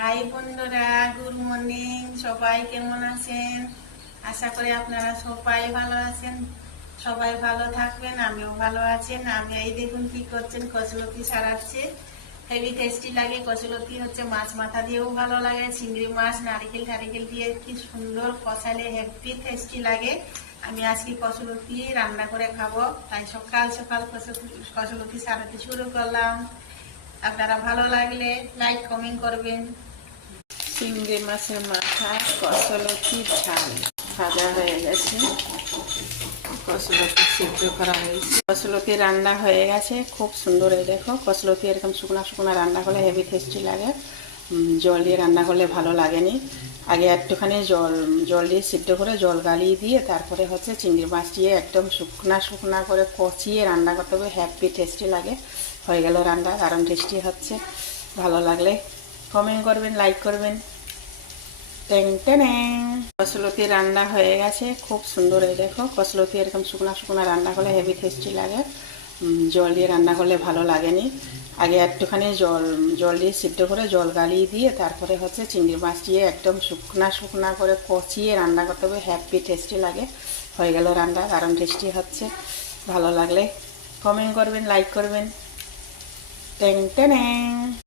High বন্ধুরা, good morning. সবাই কেমন আছেন? আশা করি আপনারা সবাই ভালো আছেন, সবাই ভালো থাকবেন। আমিও ভালো আছেন। আমি এই দেখুন কি করছেন, কচুলতি সারাচ্ছে। হেভি টেস্টি লাগে। কচুলতি হচ্ছে মাছ মাথা দিয়েও ভালো লাগে, চিংড়ি মাছ নারিকেল টারিকেল দিয়ে কি সুন্দর কষালে হেভি টেস্টি লাগে। আমি আজকে কচুলতি রান্না করে খাবো, তাই সকাল সকাল কচুলতি সারাতে শুরু করলাম। আপনারা ভালো লাগলে লাইক কমেন্ট করবেন। চিংড়ি মাছের মাথা কচুলতি ঝাল ভাজা হয়ে গেছে, কচুলতি সিদ্ধ করা হয়েছে, কচুলতি রান্না হয়ে গেছে। খুব সুন্দর। এই দেখো, কচুলতি এরকম শুকনা শুকনা রান্না করলে হেভি টেস্টি লাগে। জল দিয়ে রান্না করলে ভালো লাগেনি। আগে একটুখানি জল দিয়ে সিদ্ধ করে জল গালিয়ে দিয়ে তারপরে হচ্ছে চিংড়ি মাছ দিয়ে একদম শুকনা শুকনা করে কষিয়ে রান্না করতে হবে, হ্যাপি টেস্টি লাগে। হয়ে গেল রান্না, দারুণ টেস্টি হচ্ছে। ভালো লাগলে কমেন্ট করবেন, লাইক করবেন। ট্যাং ট্যাং। কচুলতি রান্না হয়ে গেছে, খুব সুন্দর। এই দেখো, কচুলতি এরকম শুকনা শুকনা রান্না করলে হেভি টেস্টি লাগে। জল দিয়ে রান্না করলে ভালো লাগেনি। আগে একটুখানি জল দিয়ে সিদ্ধ করে জল গালিয়ে দিয়ে তারপরে হচ্ছে চিংড়ি মাছ দিয়ে একদম শুকনা শুকনা করে কষিয়ে রান্না করতে হবে, হ্যাপি টেস্টি লাগে। হয়ে গেল রান্না, দারুণ টেস্টি হচ্ছে। ভালো লাগলে কমেন্ট করবেন, লাইক করবেন। ট্যাং ট্যাং।